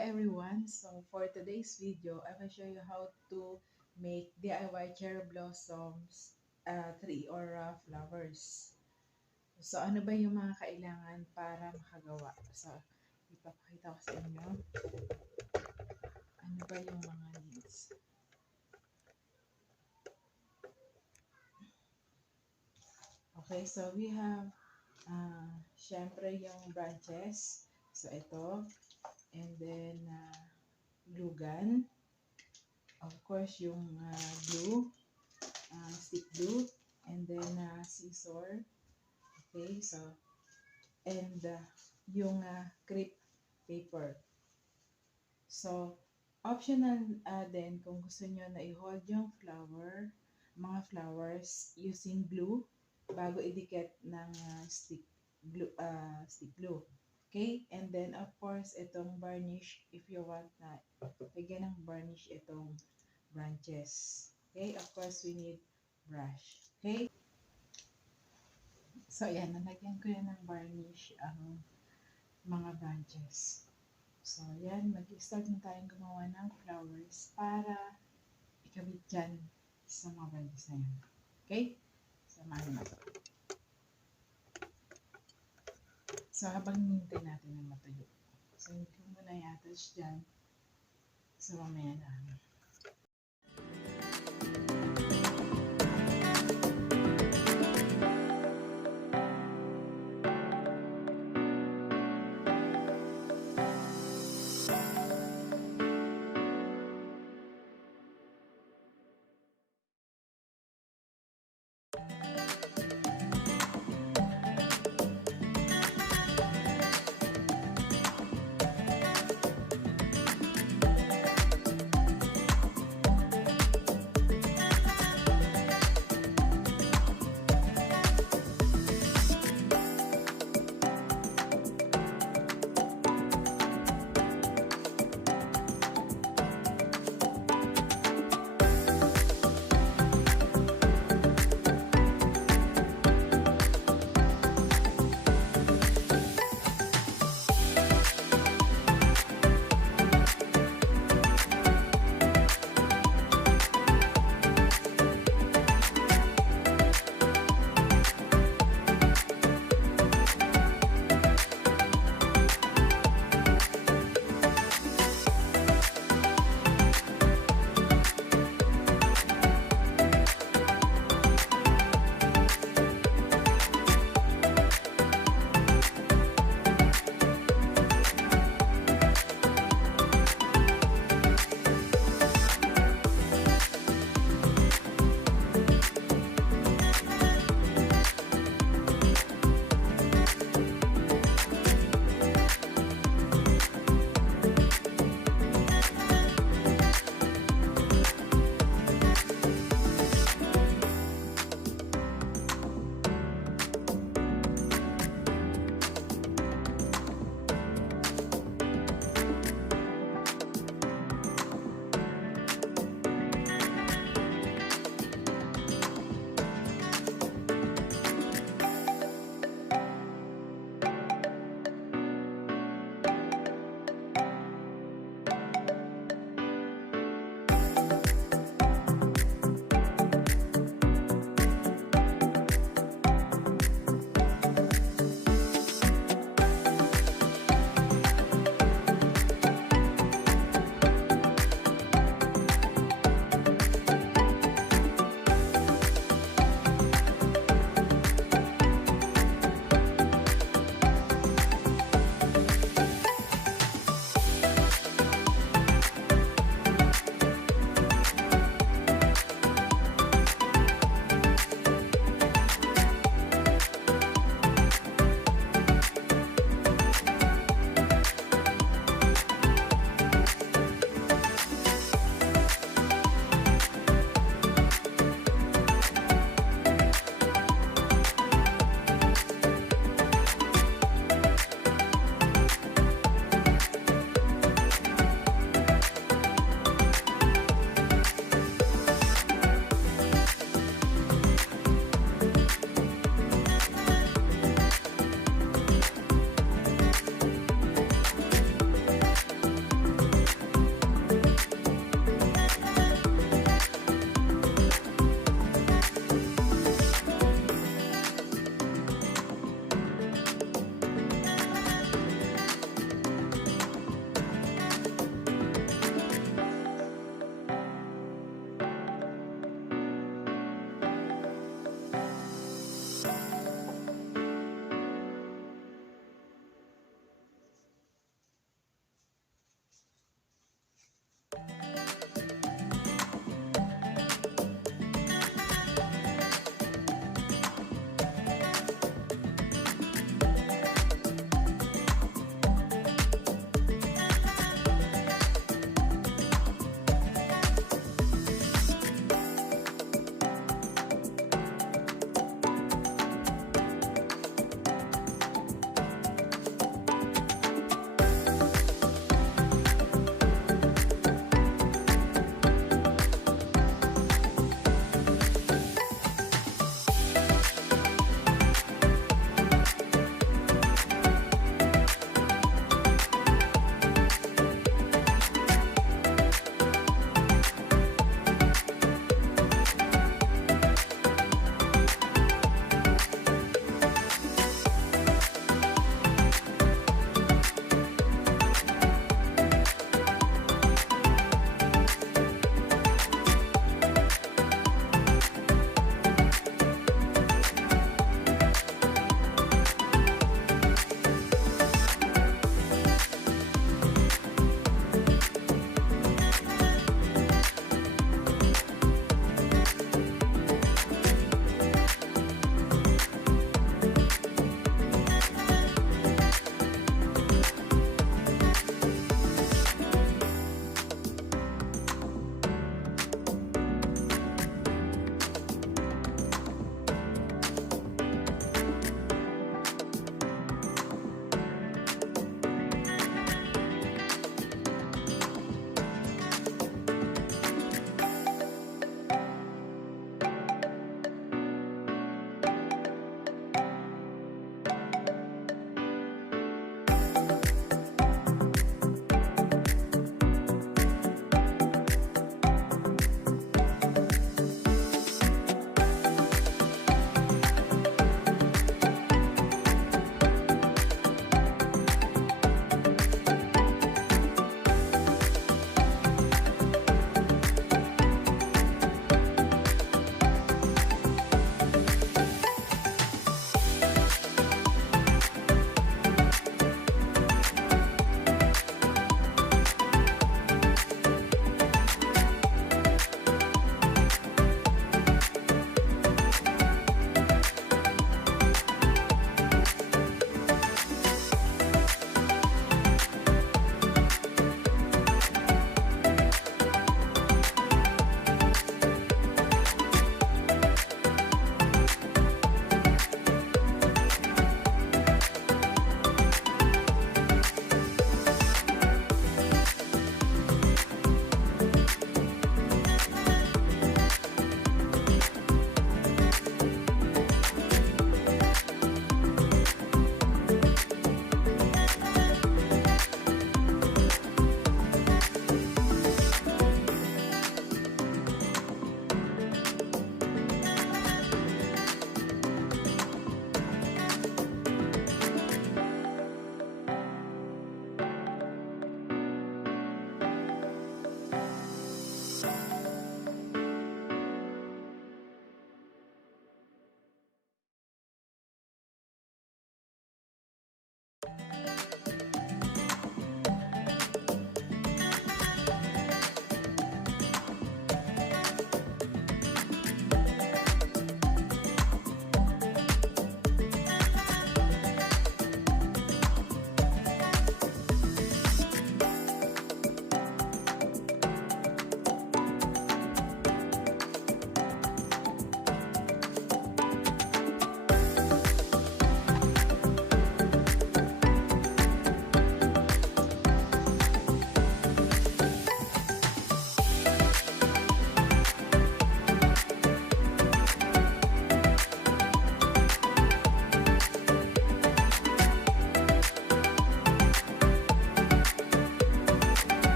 everyone. So for today's video, I will show you how to make DIY cherry blossoms tree or flowers. So ano ba yung mga kailangan para makagawa? So ipapakita ko sa inyo. Ano ba yung mga needs? Okay, so we have syempre yung branches. So ito. And then glue gun. Of course, yung glue, stick glue, and then scissor. Okay, so, and yung crepe paper. So, optional din kung gusto nyo na i-hold yung mga flowers using glue bago idikit ng stick glue. Okay? And then, of course, itong varnish, if you want na bigyan ng varnish itong branches. Okay? Of course, we need brush. Okay? So, ayan. Nalagyan ko yan ng varnish ang mga branches. So, ayan. Mag-start na tayong gumawa ng flowers para ikabit dyan sa mga branches na yan. Okay? Samahan natin. So, habang hinintay natin na matuyo. So, hindi ko muna i-attach dyan. So, mamaya na.